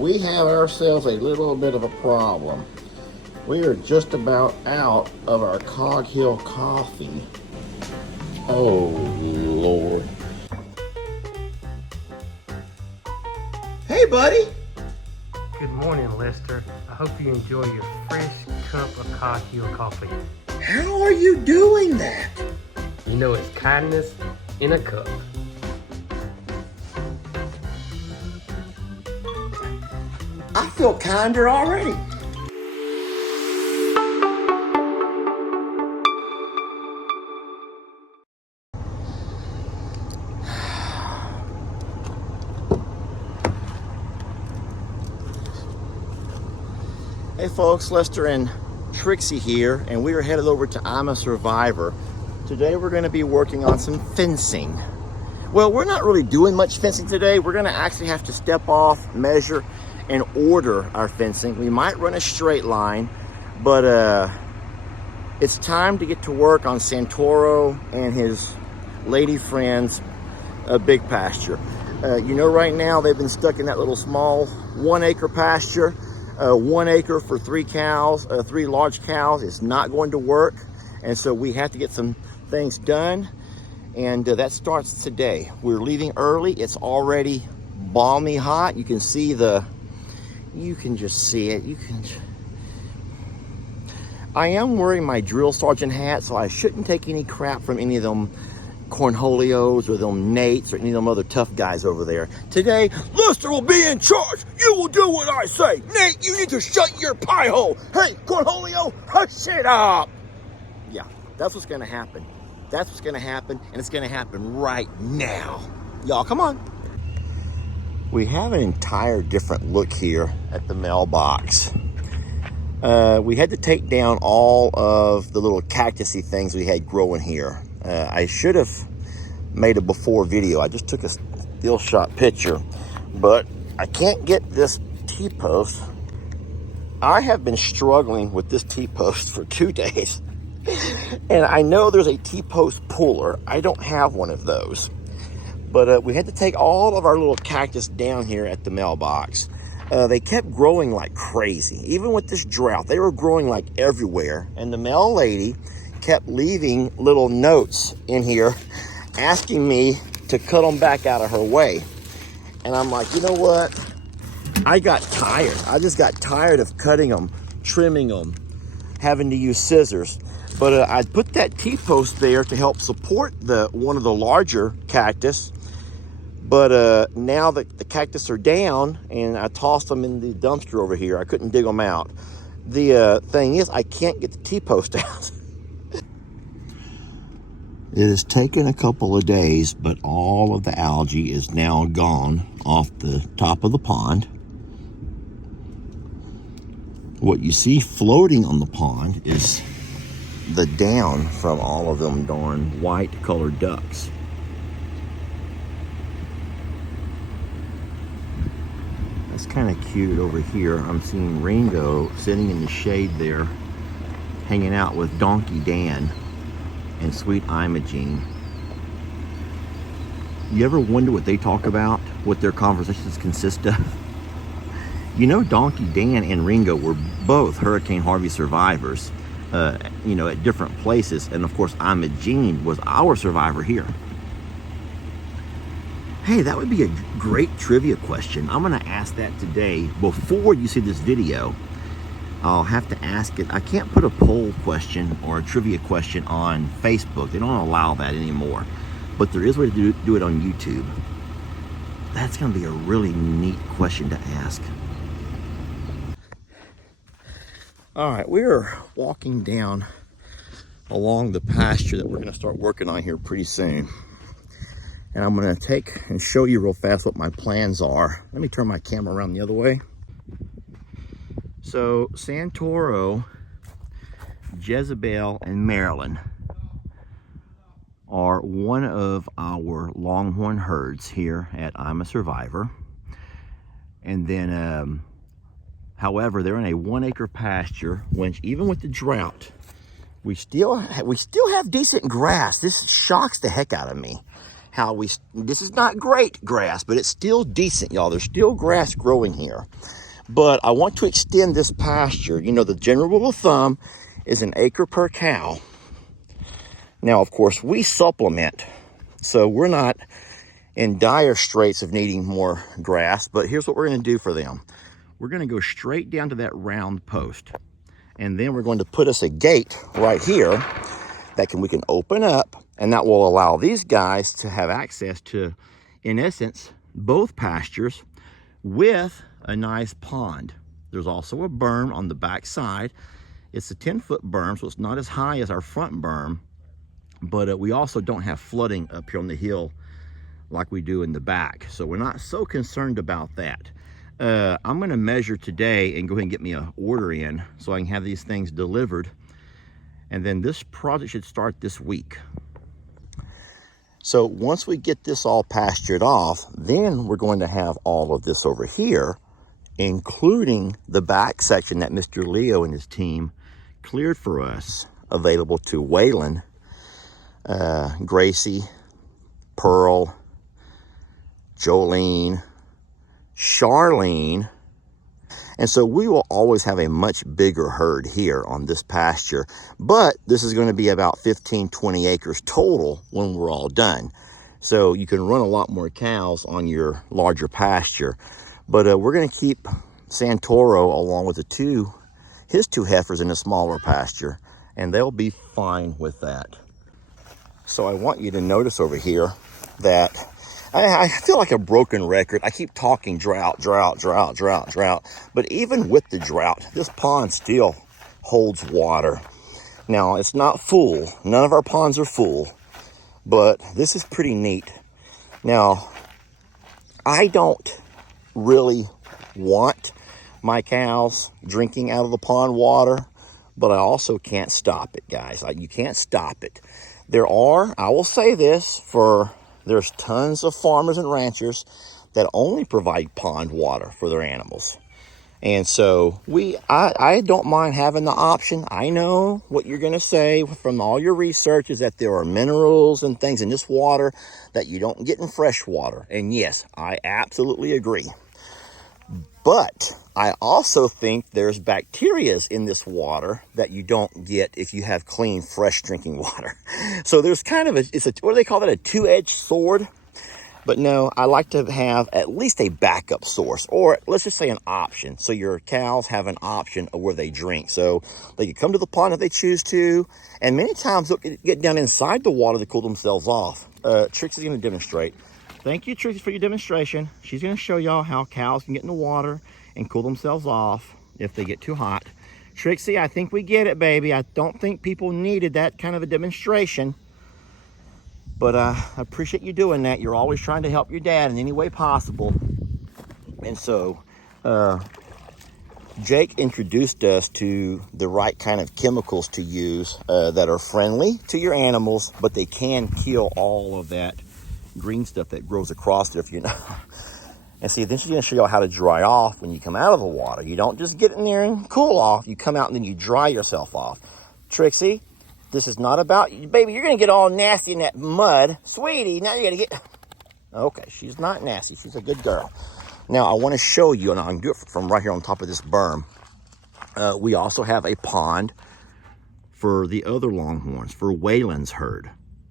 we have ourselves a little bit of a problem. We are just about out of our Cog Hill coffee. Oh, Lord. Hey, buddy. Good morning, Lester. I hope you enjoy your fresh cup of Cog Hill coffee. How are you doing that? You know it's kindness in a cup. I feel kinder already. Hey folks, Lester and Trixie here, and we are headed over to I'm a Survivor. Today we're going to be working on some fencing. Well, we're not really doing much fencing today. We're going to actually have to step off, measure, and order our fencing. We might run a straight line, but it's time to get to work on Santoro and his lady friend's big pasture. You know, right now they've been stuck in that little small 1 acre pasture. 1 acre for 3 cows, 3 large cows. It's not going to work, and so we have to get some things done, and that starts today. We're leaving early. It's already balmy hot. You can see you can just see it. I am wearing my drill sergeant hat, so I shouldn't take any crap from any of them Cornholios or them Nates or any of them other tough guys over there. Today, Lester will be in charge. You will do what I say. Nate, you need to shut your pie hole. Hey, Cornholio, hush it up. Yeah, that's what's going to happen. That's what's going to happen, and it's going to happen right now. Y'all, come on. We have an entire different look here at the mailbox. We had to take down all of the little cactusy things we had growing here. I should have made a before video. I just took a still shot picture, but I can't get this T-post. I have been struggling with this T-post for 2 days, and I know there's a T-post puller. I don't have one of those, but we had to take all of our little cactus down here at the mailbox. They kept growing like crazy. Even with this drought, they were growing like everywhere, and the mail lady kept leaving little notes in here asking me to cut them back out of her way. And I'm like, you know what? I got tired. I just got tired of cutting them, trimming them, having to use scissors. But I put that T-post there to help support one of the larger cactus. But now that the cactus are down, and I tossed them in the dumpster over here, I couldn't dig them out. The thing is, I can't get the T-post out. It has taken a couple of days, but all of the algae is now gone off the top of the pond. What you see floating on the pond is the down from all of them darn white colored ducks. That's kind of cute over here. I'm seeing Ringo sitting in the shade there, hanging out with Donkey Dan and Sweet Imogene. You ever wonder what they talk about, what their conversations consist of? You know, Donkey Dan and Ringo were both Hurricane Harvey survivors, you know, at different places. And of course, Imogene was our survivor here. Hey, that would be a great trivia question. I'm gonna ask that today before you see this video. I'll have to ask it. I can't put a poll question or a trivia question on Facebook. They don't allow that anymore. But there is a way to do it on YouTube. That's going to be a really neat question to ask. All right, we're walking down along the pasture that we're going to start working on here pretty soon. And I'm going to take and show you real fast what my plans are. Let me turn my camera around the other way. So Santoro, Jezebel, and Marilyn are one of our Longhorn herds here at I'm a Survivor. And then, however, they're in a 1 acre pasture, which even with the drought, we still have decent grass. This shocks the heck out of me. how this is not great grass, but it's still decent, y'all. There's still grass growing here. But I want to extend this pasture. You know, the general rule of thumb is an acre per cow. Now, of course, we supplement, so we're not in dire straits of needing more grass, but here's what we're going to do for them. We're going to go straight down to that round post, and then we're going to put us a gate right here that we can open up, and that will allow these guys to have access to, in essence, both pastures with a nice pond. There's also a berm on the back side. It's a 10-foot berm, so it's not as high as our front berm, but we also don't have flooding up here on the hill like we do in the back, so we're not so concerned about that. I'm going to measure today and go ahead and get me an order in so I can have these things delivered, and then this project should start this week. So once we get this all pastured off, then we're going to have all of this over here, including the back section that Mr. Leo and his team cleared for us, available to Waylon, Gracie, Pearl, Jolene, Charlene. And so we will always have a much bigger herd here on this pasture, but this is going to be about 15-20 acres total when we're all done. So you can run a lot more cows on your larger pasture. But we're going to keep Santoro along with his two heifers in a smaller pasture, and they'll be fine with that. So I want you to notice over here that I feel like a broken record. I keep talking drought, drought, drought, drought, drought. But even with the drought, this pond still holds water. Now, it's not full. None of our ponds are full. But this is pretty neat. Now, I don't really want my cows drinking out of the pond water, but I also can't stop it, guys. You can't stop it. I will say this, there's tons of farmers and ranchers that only provide pond water for their animals. And so I don't mind having the option. I know what you're going to say from all your research is that there are minerals and things in this water that you don't get in fresh water. And yes, I absolutely agree. But I also think there's bacteria in this water that you don't get if you have clean, fresh drinking water. So there's kind of what do they call that? A two-edged sword? But no, I like to have at least a backup source, or let's just say an option. So your cows have an option of where they drink. So they can come to the pond if they choose to. And many times they'll get down inside the water to cool themselves off. Trixie's going to demonstrate. Thank you, Trixie, for your demonstration. She's going to show y'all how cows can get in the water and cool themselves off if they get too hot. Trixie, I think we get it, baby. I don't think people needed that kind of a demonstration. But I appreciate you doing that. You're always trying to help your dad in any way possible. And so Jake introduced us to the right kind of chemicals to use that are friendly to your animals, but they can kill all of that green stuff that grows across there if you know. And see, then she's going to show you how to dry off when you come out of the water. You don't just get in there and cool off. You come out and then you dry yourself off. Trixie, this is not about you. Baby, you're going to get all nasty in that mud. Sweetie, now you're going to get... Okay, she's not nasty. She's a good girl. Now, I want to show you, and I can do it from right here on top of this berm. We also have a pond for the other Longhorns, for Waylon's herd.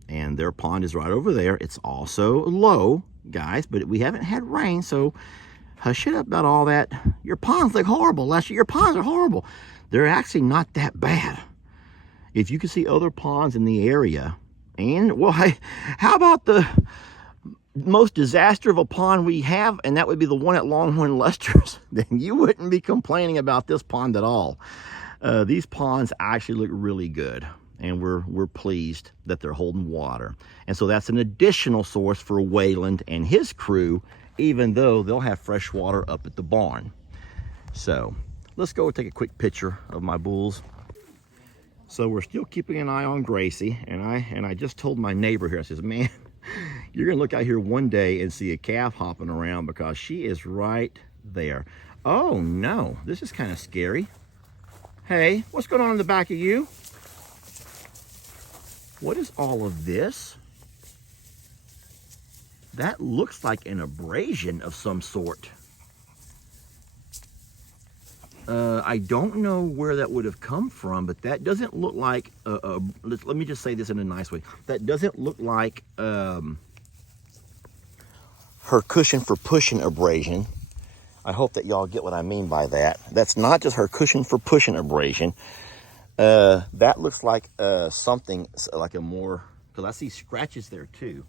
And their pond is right over there. It's also low, guys, but we haven't had rain, so hush it up about all that. Your ponds look horrible, Lester. Your ponds are horrible. They're actually not that bad. If you can see other ponds in the area, and, well, hey, how about the most disaster of a pond we have, and that would be the one at Longhorn Lester's, then you wouldn't be complaining about this pond at all. These ponds actually look really good. And we're pleased that they're holding water. And so that's an additional source for Waylon and his crew, even though they'll have fresh water up at the barn. So let's go take a quick picture of my bulls. So we're still keeping an eye on Gracie, and I just told my neighbor here, I says, man, you're gonna look out here one day and see a calf hopping around because she is right there. Oh no, this is kind of scary. Hey, what's going on in the back of you? What is all of this? That looks like an abrasion of some sort. I don't know where that would have come from, but that doesn't look like, let me just say this in a nice way. That doesn't look like her cushion for pushing abrasion. I hope that y'all get what I mean by that. That's not just her cushion for pushing abrasion. That looks like something like a more, because I see scratches there too.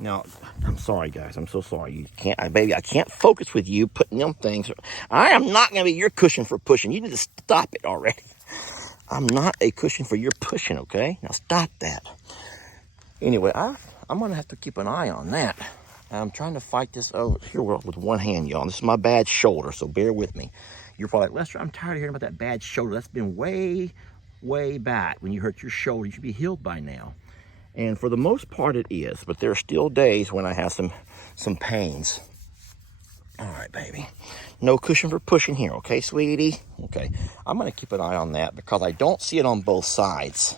Now, I'm sorry guys, I'm so sorry. You can't, baby, I can't focus with you putting them things. I am not gonna be your cushion for pushing. You need to stop it already. I'm not a cushion for your pushing, okay? Now stop that. Anyway, I'm gonna have to keep an eye on that. I'm trying to fight this over here with one hand, y'all. This is my bad shoulder, so bear with me. You're probably like, Lester, I'm tired of hearing about that bad shoulder. That's been way back when you hurt your shoulder. You should be healed by now. And for the most part it is, but there are still days when I have some pains. All right, baby. No cushion for pushing here, okay, sweetie? Okay, I'm gonna keep an eye on that because I don't see it on both sides.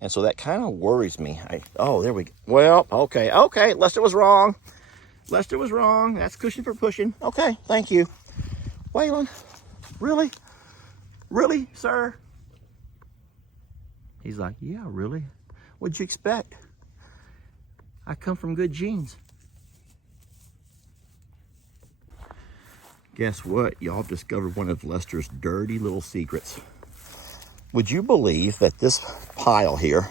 And so that kind of worries me. Oh, there we go. Well, okay, Lester was wrong. Lester was wrong. That's cushion for pushing. Okay, thank you. Waylon, really? Really, sir? He's like, yeah, really? What'd you expect? I come from good genes. Guess what? Y'all discovered one of Lester's dirty little secrets. Would you believe that this pile here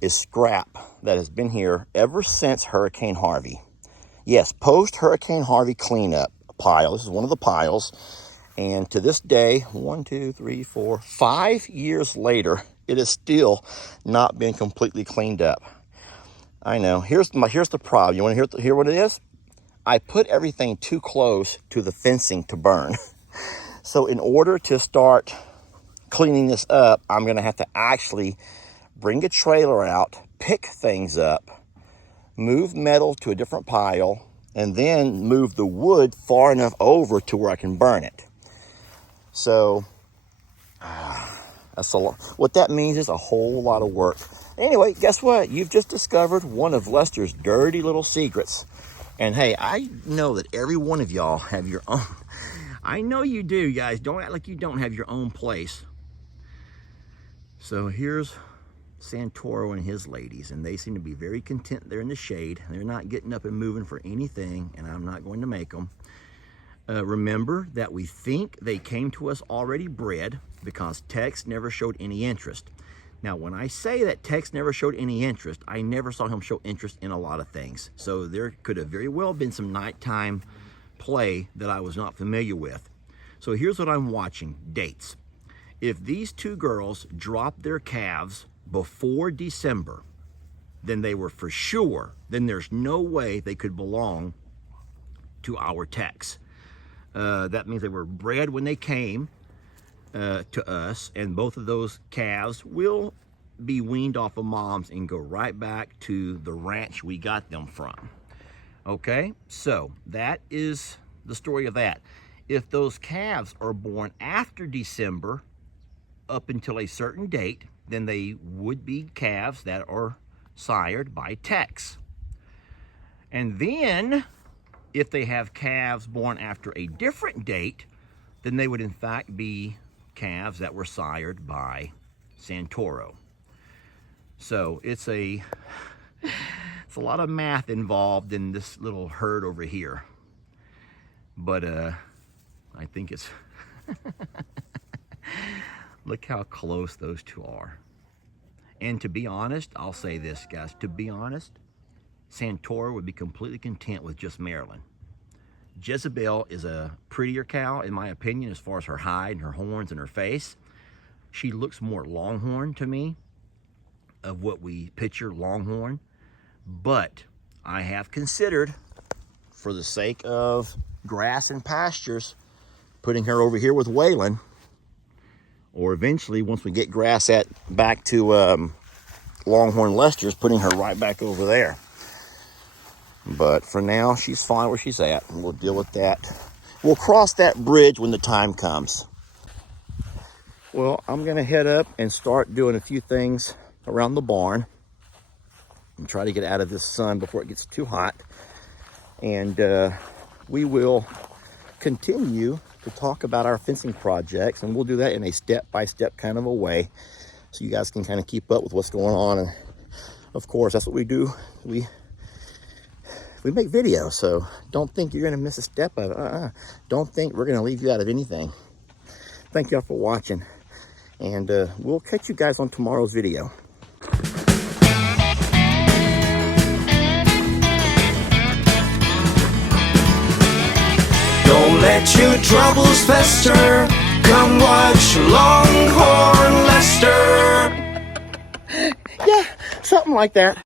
is scrap that has been here ever since Hurricane Harvey? Yes, post-Hurricane Harvey cleanup pile. This is one of the piles. And to this day, 1, 2, 3, 4, 5 years later, it has still not been completely cleaned up. I know. Here's the problem. You want to hear what it is? I put everything too close to the fencing to burn. So in order to start cleaning this up, I'm going to have to actually bring a trailer out, pick things up, move metal to a different pile, and then move the wood far enough over to where I can burn it. So that's a lot. What that means is a whole lot of work. Anyway, guess what? You've just discovered one of Lester's dirty little secrets. And hey, I know that every one of y'all have your own. I know you do, guys. Don't act like you don't have your own place. So here's Santoro and his ladies, and they seem to be very content there in the shade. They're not getting up and moving for anything, and I'm not going to make them. Remember that we think they came to us already bred because Tex never showed any interest. Now, when I say that Tex never showed any interest, I never saw him show interest in a lot of things. So there could have very well been some nighttime play that I was not familiar with. So here's what I'm watching, dates. If these two girls dropped their calves before December, then they were for sure, then there's no way they could belong to our Tex. That means they were bred when they came to us, and both of those calves will be weaned off of moms and go right back to the ranch we got them from. Okay, so that is the story of that. If those calves are born after December up until a certain date, then they would be calves that are sired by Tex. And then if they have calves born after a different date, then they would in fact be calves that were sired by Santoro. So it's a lot of math involved in this little herd over here. But I think it's look how close those two are. And to be honest, I'll say this, guys, to be honest, Santoro would be completely content with just Maryland. Jezebel is a prettier cow, in my opinion, as far as her hide and her horns and her face. She looks more Longhorn to me, of what we picture Longhorn. But I have considered, for the sake of grass and pastures, putting her over here with Waylon. Or eventually, once we get grass back to Longhorn Lester's, putting her right back over there. But for now, she's fine where she's at, and we'll deal with that. We'll cross that bridge when the time comes. Well, I'm gonna head up and start doing a few things around the barn and try to get out of this sun before it gets too hot. And we will continue to talk about our fencing projects, and we'll do that in a step-by-step kind of a way, so you guys can kind of keep up with what's going on. And of course, that's what we do. We make videos, so don't think you're gonna miss a step of it. Don't think we're gonna leave you out of anything. Thank y'all for watching, and we'll catch you guys on tomorrow's video. Don't let your troubles fester. Come watch Longhorn Lester. Yeah, something like that.